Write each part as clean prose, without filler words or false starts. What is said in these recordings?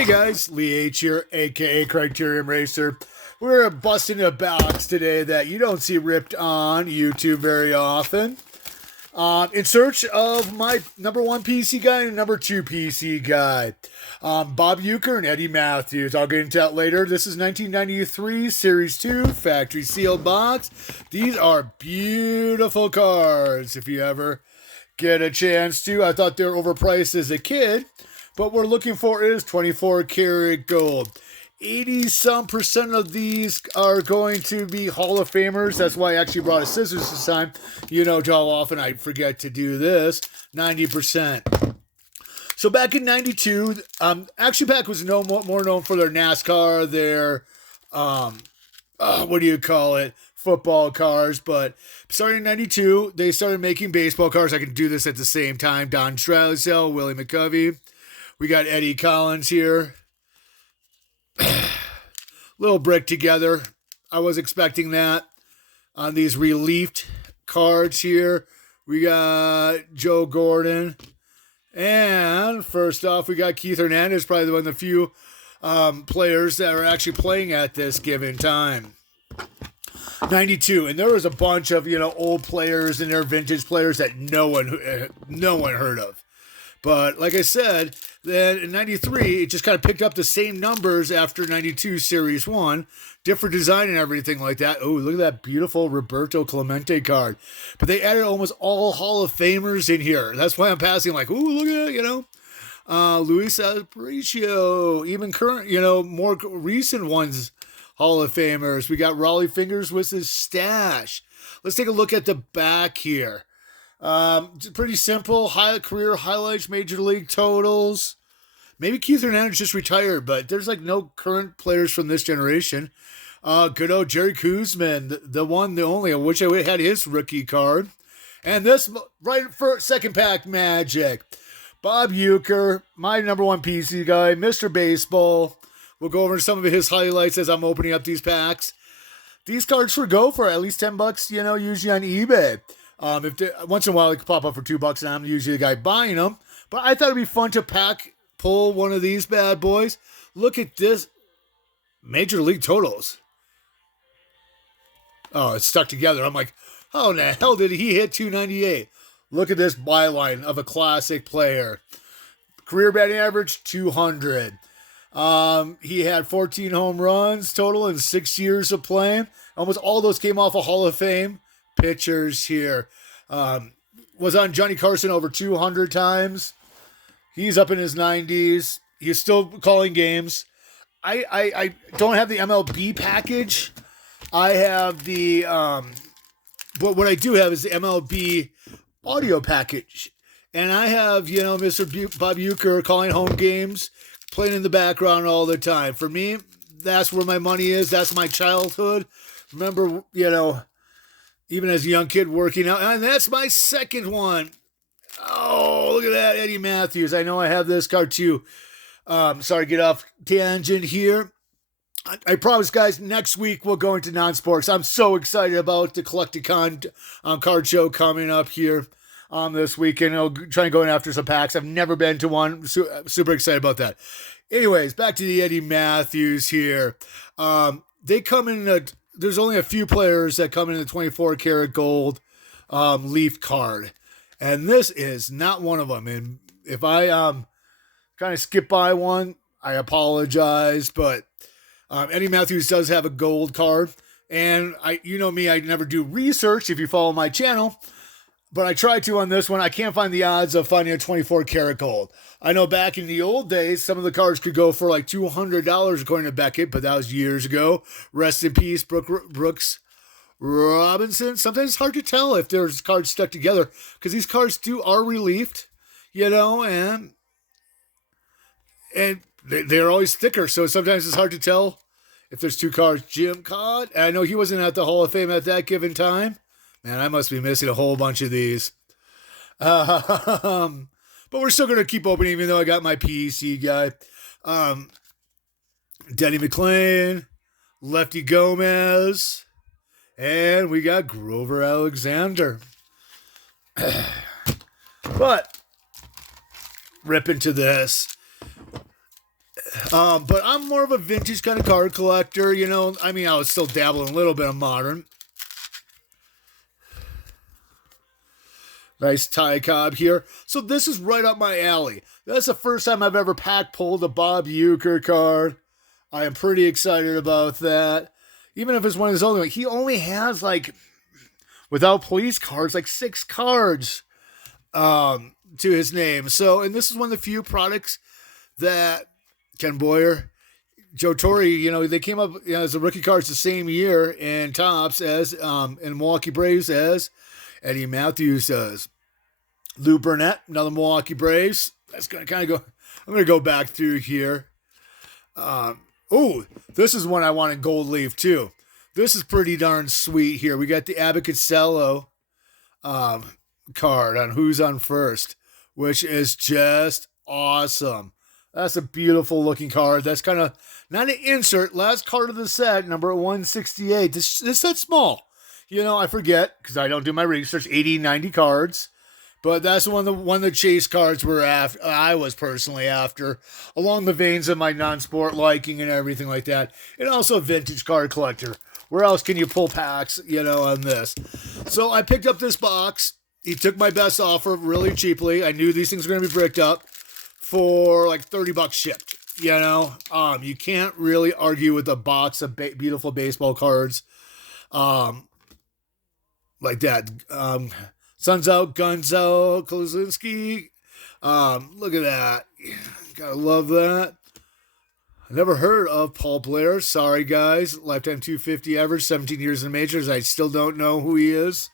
Hey guys, Lee H here, aka Criterion Racer. We're busting a box today that you don't see ripped on YouTube very often. In search of my number one PC guy and number two PC guy, Bob Uecker and Eddie Mathews. I'll get into that later. This is 1993 Series 2 factory sealed box. These are beautiful cards. If you ever get a chance to, I thought they were overpriced as a kid. What we're looking for is 24 karat gold. 80% of these are going to be Hall of Famers. That's why I actually brought a scissors this time. You know how often I forget to do this. 90%. So back in 92, Action Pack was more known for their NASCAR, their, football cars. But starting in 92, they started making baseball cars. I can do this at the same time. Don Strasel, Willie McCovey. We got Eddie Collins here. Little brick together. I was expecting that on these reliefed cards here. We got Joe Gordon. And first off, we got Keith Hernandez, probably one of the few players that are actually playing at this given time. 92. And there was a bunch of, old players and their vintage players that no one heard of. But like I said, then in 93, it just kind of picked up the same numbers after 92 Series 1. Different design and everything like that. Oh, look at that beautiful Roberto Clemente card. But they added almost all Hall of Famers in here. That's why I'm passing like, ooh, look at it, Luis Aparicio. Even current, more recent ones, Hall of Famers. We got Raleigh Fingers with his stash. Let's take a look at the back here. Pretty simple. Career highlights, major league totals. Maybe Keith Hernandez just retired, but there's no current players from this generation. Good old Jerry Koosman, the one, the only. I wish I had his rookie card. And this right for second pack magic. Bob Uecker, my number one PC guy, Mr. Baseball. We'll go over some of his highlights as I'm opening up these packs. These cards go for at least $10, usually on eBay. Once in a while, it could pop up for $2, and I'm usually the guy buying them. But I thought it'd be fun to pull one of these bad boys. Look at this. Major league totals. Oh, it's stuck together. I'm like, how in the hell did he hit 298? Look at this byline of a classic player. Career batting average, 200. He had 14 home runs total in 6 years of playing. Almost all those came off a Hall of Fame. Pitchers here. Was on Johnny Carson over 200 times. He's up in his 90s. He's still calling games. I don't have the MLB package. I have the but what I do have is the MLB audio package. And I have, Mr. Bob Uecker calling home games, playing in the background all the time. For me, that's where my money is. That's my childhood. Remember, even as a young kid working out. And that's my second one. Oh, look at that, Eddie Mathews. I know I have this card too. Sorry, get off tangent here. I promise, guys, next week we'll go into non-sports. I'm so excited about the Collecticon card show coming up here this weekend. I'll try and go in after some packs. I've never been to one. Super excited about that. Anyways, back to the Eddie Mathews here. They come in there's only a few players that come in the 24 karat gold leaf card. And this is not one of them. And if I kind of skip by one, I apologize. But Eddie Mathews does have a gold card. And you know me, I never do research if you follow my channel. But I tried to on this one. I can't find the odds of finding a 24 karat gold. I know back in the old days, some of the cards could go for like $200 according to Beckett, but that was years ago. Rest in peace, Brooks Robinson. Sometimes it's hard to tell if there's cards stuck together because these cards are reliefed, and they're always thicker. So sometimes it's hard to tell if there's two cards. Jim Cott, I know he wasn't at the Hall of Fame at that given time. Man, I must be missing a whole bunch of these. But we're still going to keep opening, even though I got my PC guy. Denny McClain, Lefty Gomez, and we got Grover Alexander. But, rip into this. But I'm more of a vintage kind of card collector, you know. I mean, I was still dabbling a little bit of modern. Nice tie cob here. So this is right up my alley. That's the first time I've ever pack pulled a Bob Uecker card. I am pretty excited about that. Even if it's one of his only, he only has like, without police cards, like 6 cards to his name. So, and this is one of the few products that Ken Boyer, Joe Torre, you know, they came up as the rookie cards the same year in Topps as in Miowauke Braves as Eddie Mathews does. Lou Burnett, another Miowauke Braves. That's going to kind of go. I'm going to go back through here. This is one I want in gold leaf too. This is pretty darn sweet here. We got the Abicacello card on Who's on First, which is just awesome. That's a beautiful looking card. That's kind of not an insert. Last card of the set, number 168. This set's small. You know, I forget because I don't do my research. 80, 90 cards. But that's one of the chase cards I was personally after, along the veins of my non-sport liking and everything like that. And also a vintage card collector. Where else can you pull packs, you know, on this? So I picked up this box. He took my best offer really cheaply. I knew these things were going to be bricked up for like $30 shipped. You know, you can't really argue with a box of beautiful baseball cards. Like that. Sun's out, guns out, Kozinski. Look at that. Gotta love that. I never heard of Paul Blair. Sorry, guys. Lifetime 250 average, 17 years in the majors. I still don't know who he is.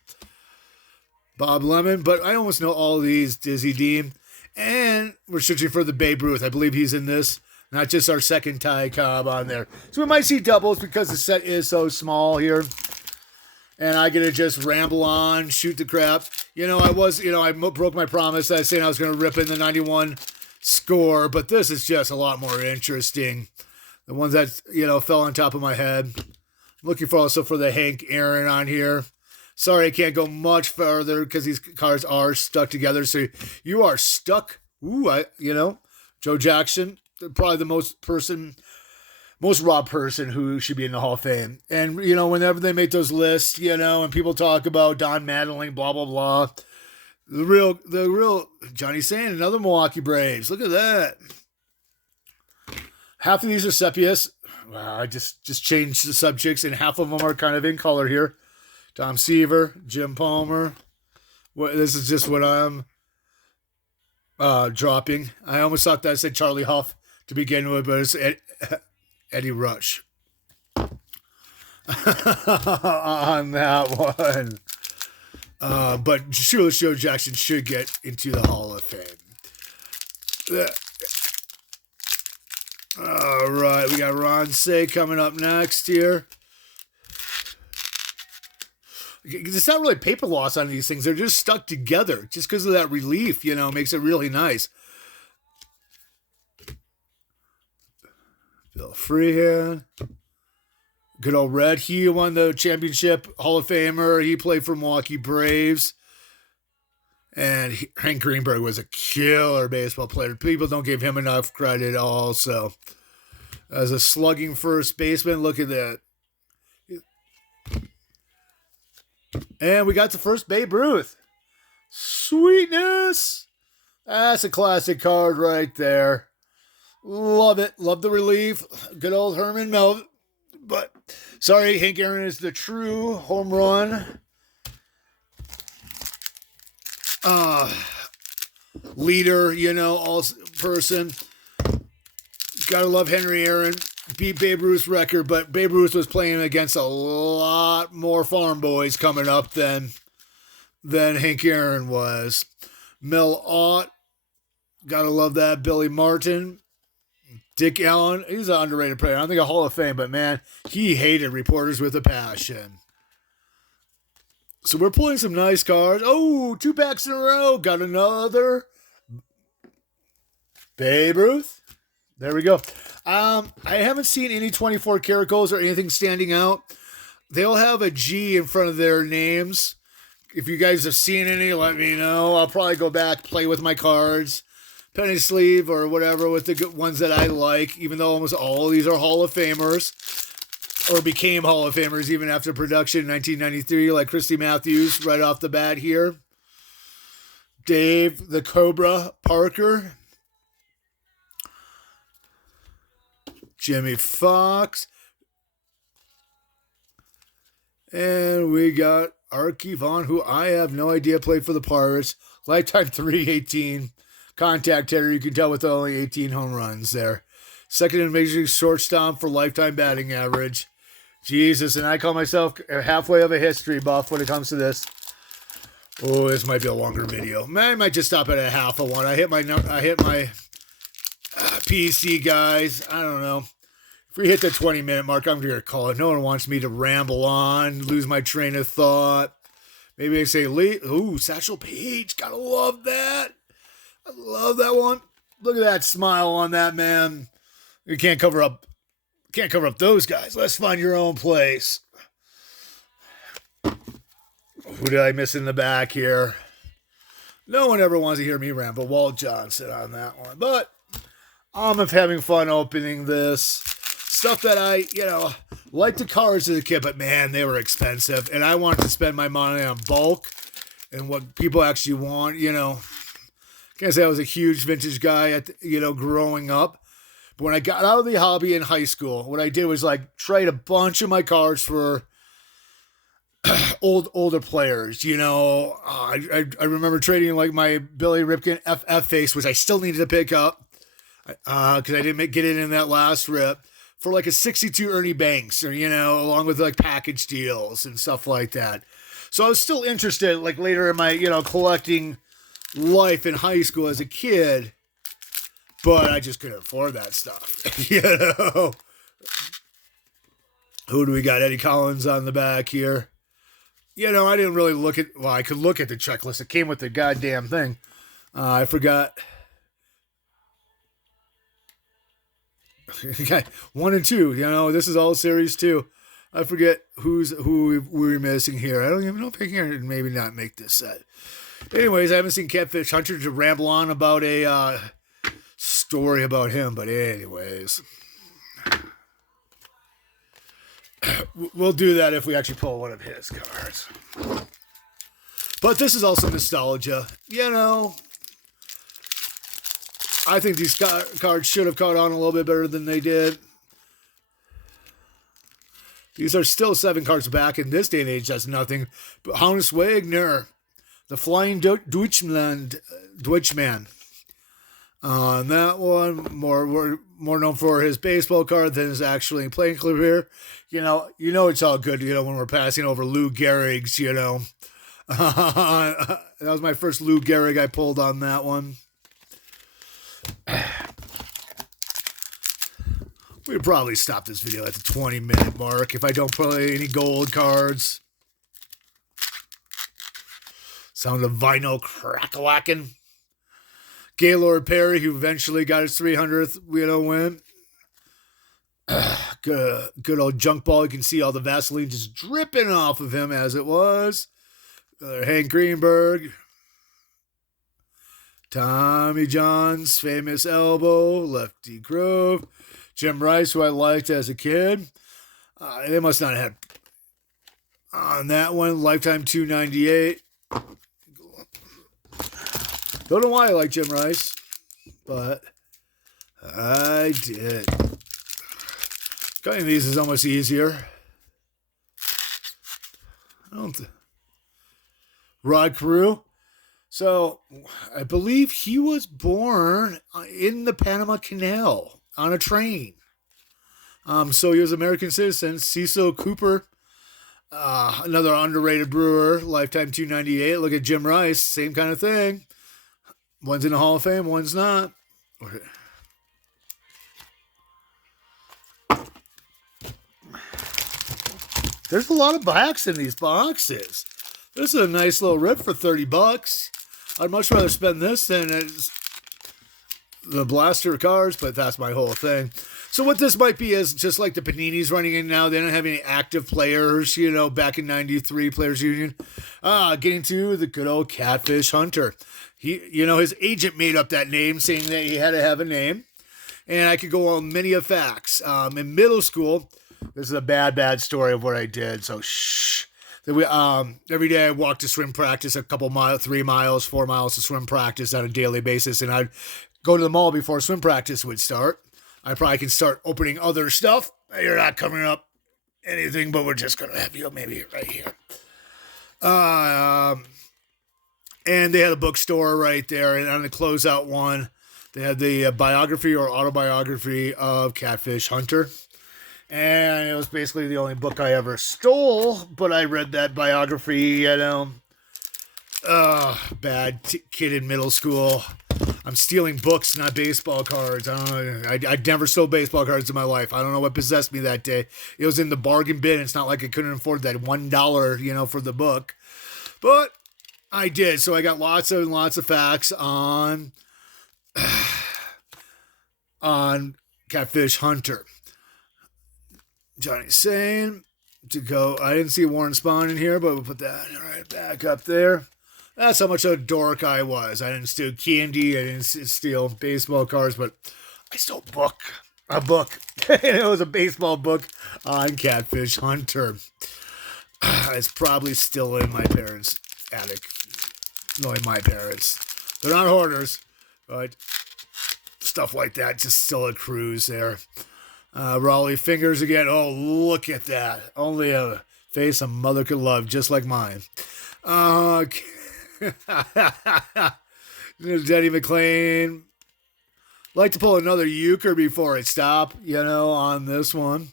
Bob Lemon, but I almost know all these. Dizzy Dean. And we're searching for the Babe Ruth. I believe he's in this. Not just our second tie cob on there. So we might see doubles because the set is so small here. And I get to just ramble on, shoot the crap. You know, I broke my promise. I was saying I was going to rip in the 91 score, but this is just a lot more interesting. The ones that, you know, fell on top of my head. I'm looking for also for the Hank Aaron on here. Sorry, I can't go much further because these cards are stuck together. So you are stuck. Joe Jackson, probably the most raw person who should be in the Hall of Fame. And, you know, whenever they make those lists, you know, and people talk about Don Mattingly, blah, blah, blah. The real Johnny Sand, another Miowauke Braves. Look at that. Half of these are sepias. Wow, I just changed the subjects, and half of them are kind of in color here. Tom Seaver, Jim Palmer. This is just what I'm dropping. I almost thought that I said Charlie Huff to begin with, but it's Eddie Rush on that one. But surely Joe Jackson should get into the Hall of Fame. All right, we got Ron Say coming up next here. It's not really paper loss on these things. They're just stuck together just because of that relief, you know, makes it really nice. Bill Freehan. Good old Red. He won the championship, Hall of Famer. He played for Miowauke Braves. And Hank Greenberg was a killer baseball player. People don't give him enough credit also. As a slugging first baseman, look at that. And we got the first Babe Ruth. Sweetness. That's a classic card right there. Love it. Love the relief. Good old Herman Melvin. But, sorry, Hank Aaron is the true home run leader, you know, all person. Gotta love Henry Aaron. Beat Babe Ruth's record, but Babe Ruth was playing against a lot more farm boys coming up than Hank Aaron was. Mel Ott. Gotta love that. Billy Martin. Dick Allen, he's an underrated player. I don't think a Hall of Fame, but man, he hated reporters with a passion. So we're pulling some nice cards. Oh, 2 packs in a row. Got another Babe Ruth. There we go. I haven't seen any 24 karat golds or anything standing out. They'll have a G in front of their names. If you guys have seen any, let me know. I'll probably go back, play with my cards. penny sleeve or whatever with the good ones that I like, even though almost all of these are Hall of Famers or became Hall of Famers even after production in 1993, like Christy Mathews right off the bat here. Dave the Cobra Parker. Jimmy Fox. And we got Archie Vaughn, who I have no idea played for the Pirates. Lifetime 318. Contact hitter, you can tell with only 18 home runs there. Second in Major League shortstop for lifetime batting average. Jesus, and I call myself halfway of a history buff when it comes to this. Oh, this might be a longer video. I might just stop at a half of one. I hit my PC, guys. I don't know. If we hit the 20-minute mark, I'm going to call it. No one wants me to ramble on, lose my train of thought. Maybe I say, ooh, Satchel Paige. Gotta love that. I love that one. Look at that smile on that man. You can't cover up those guys. Let's find your own place. Who did I miss in the back here? No one ever wants to hear me ramble. Walt Johnson on that one. But I'm having fun opening this. Stuff that I, liked the cards as a kid, but man, they were expensive. And I wanted to spend my money on bulk and what people actually want, Can't say I was a huge vintage guy growing up. But when I got out of the hobby in high school, what I did was trade a bunch of my cards for older players. I remember trading my Billy Ripken FF face, which I still needed to pick up because I didn't get it in that last rip, for a 62 Ernie Banks, or along with package deals and stuff like that. So I was still interested later in my collecting life in high school as a kid. But I just couldn't afford that stuff, Who do we got? Eddie Collins on the back here. I didn't really look at... Well, I could look at the checklist. It came with the goddamn thing. I forgot. Okay, 1 and 2. This is all series 2. I forget who we're missing here. I don't even know if I can maybe not make this set. Anyways, I haven't seen Catfish Hunter to ramble on about a... story about him, but anyways, we'll do that if we actually pull one of his cards. But this is also nostalgia, I think these cards should have caught on a little bit better than they did. These are still 7 cards back in this day and age. That's nothing. But Hannes Wagner, the Flying Deutschman. On that one, more known for his baseball card than his actually playing career. It's all good, when we're passing over Lou Gehrig's, That was my first Lou Gehrig I pulled on that one. We'd probably stop this video at the 20-minute mark if I don't play any gold cards. Sound of vinyl crack-a-whacking. Gaylord Perry, who eventually got his 300th, win. Good old junk ball. You can see all the Vaseline just dripping off of him as it was. Hank Greenberg. Tommy John's famous elbow. Lefty Grove. Jim Rice, who I liked as a kid. They must not have had on that one. Lifetime 298. Don't know why I like Jim Rice, but I did. Cutting these is almost easier. Rod Carew. So, I believe he was born in the Panama Canal on a train. So he was an American citizen. Cecil Cooper, another underrated brewer, lifetime 298. Look at Jim Rice, same kind of thing. One's in the Hall of Fame, one's not. There's a lot of backs in these boxes. This is a nice little rip for $30. I'd much rather spend this than the blaster cards, but that's my whole thing. So what this might be is just like the Panini's running in now. They don't have any active players, back in 93 Players Union. Getting to the good old Catfish Hunter. His agent made up that name saying that he had to have a name. And I could go on many of facts. In middle school, this is a bad story of what I did. So shh. Every day I walked to swim practice, 3 miles, 4 miles to swim practice on a daily basis. And I'd go to the mall before swim practice would start. I probably can start opening other stuff. You're not covering up anything, but we're just going to have you maybe right here. And they had a bookstore right there. And on the closeout one, they had the biography or autobiography of Catfish Hunter. And it was basically the only book I ever stole, but I read that biography, bad kid in middle school. I'm stealing books, not baseball cards. I don't know. I never stole baseball cards in my life. I don't know what possessed me that day. It was in the bargain bin. It's not like I couldn't afford that $1, for the book. But I did. So I got lots of facts on Catfish Hunter. Johnny's saying to go. I didn't see Warren Spahn in here, but we'll put that right back up there. That's how much of a dork I was. I didn't steal candy. I didn't steal baseball cards, but I stole a book. And it was a baseball book on Catfish Hunter. It's probably still in my parents' attic. Knowing my parents. They're not hoarders, but stuff like that just still accrues there. Raleigh Fingers again. Oh, look at that. Only a face a mother could love, just like mine. Denny McLean. Like to pull another euchre before it stop, on this one.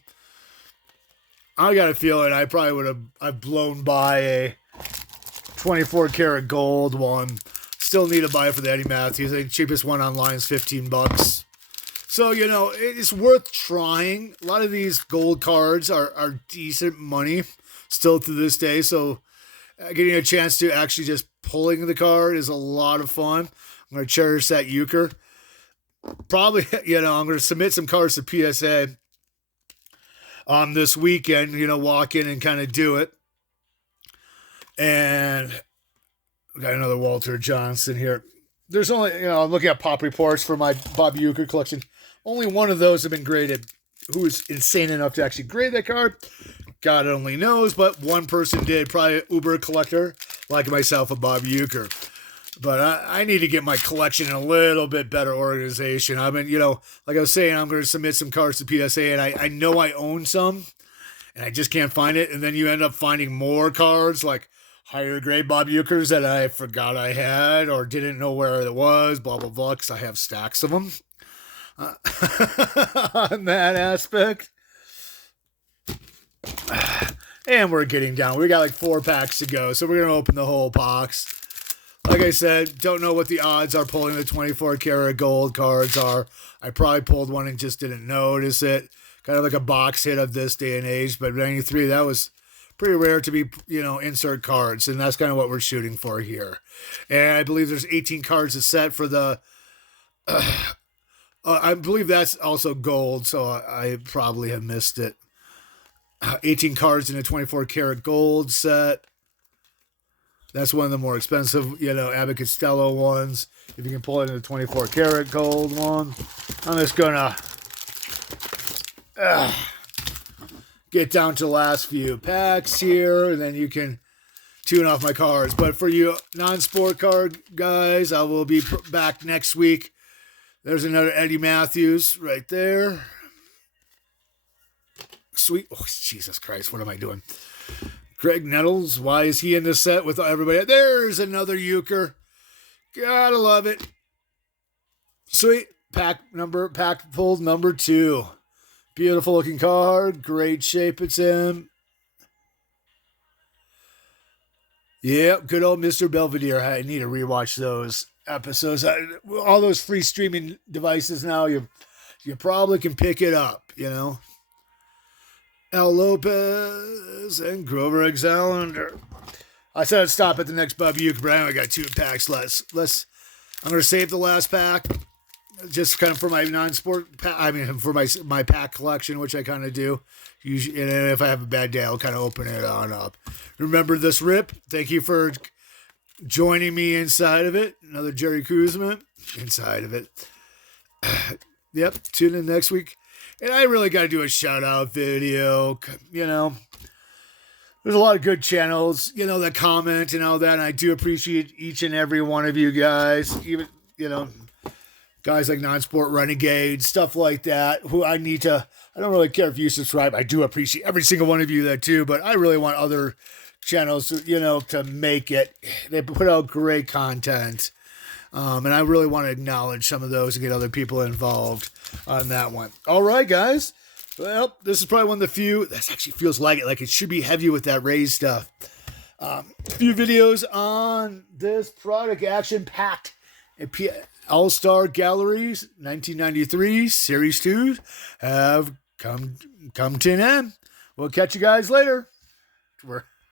I got a feeling I probably I've blown by a 24 karat gold one. Still need to buy it for the Eddie Mathews. I think the cheapest one online is $15. So, it's worth trying. A lot of these gold cards are decent money still to this day. So getting a chance to actually just pulling the card is a lot of fun. I'm going to cherish that euchre. Probably, I'm going to submit some cards to PSA this weekend, walk in and kind of do it. And we got another Walter Johnson here. There's only, I'm looking at pop reports for my Bob Uecker collection. Only one of those have been graded. Who is insane enough to actually grade that card? God only knows, but one person did. Probably an Uber collector like myself, a Bob Uecker. But I need to get my collection in a little bit better organization. I've been, like I was saying, I'm going to submit some cards to PSA, and I know I own some, and I just can't find it. And then you end up finding more cards, like higher grade Bob Ueckers that I forgot I had or didn't know where it was, blah, blah, blah, because I have stacks of them. On that aspect. And we're getting down. We got like 4 packs to go, so we're going to open the whole box. Like I said, don't know what the odds are pulling the 24 karat gold cards are. I probably pulled one and just didn't notice it. Kind of like a box hit of this day and age, but 93, that was pretty rare to be, insert cards, and that's kind of what we're shooting for here. And I believe there's 18 cards a set for the... I believe that's also gold, so I probably have missed it. 18 cards in a 24 karat gold set. That's one of the more expensive, Abbott Costello ones. If you can pull it in a 24 karat gold one. I'm just gonna get down to the last few packs here, and then you can tune off my cards. But for you non-sport card guys, I will be back next week. There's another Eddie Mathews right there. Sweet. Oh, Jesus Christ. What am I doing? Greg Nettles. Why is he in this set with everybody? There's another euchre. Gotta love it. Sweet. Pack pulled number 2. Beautiful looking card. Great shape it's in. Yep. Good old Mr. Belvedere. I need to rewatch those episodes. All those free streaming devices now, you probably can pick it up, Al Lopez and Grover Alexander. I said I'd stop at the next Bob Uecker, but I only got 2 packs less. I'm going to save the last pack. just kind of for my non-sport, for my pack collection, which I kind of do. Usually, and if I have a bad day, I'll kind of open it on up. Remember this rip. Thank you for joining me inside of it. Another Jerry Kuzma inside of it. Yep. Tune in next week. And I really got to do a shout out video. You know, there's a lot of good channels, you know, that comment and all that. And I do appreciate each and every one of you guys. Even, you know, guys like Non-Sport Renegade, stuff like that, who I don't really care if you subscribe. I do appreciate every single one of you that too, but I really want other channels to, you know, to make it. They put out great content. And I really want to acknowledge some of those and get other people involved on that one. All right, guys. Well, this is probably one of the few. This actually feels like it should be heavy with that Rays stuff. A few videos on this product, action-packed All-Star Galleries 1993 Series 2 have come to an end. We'll catch you guys later.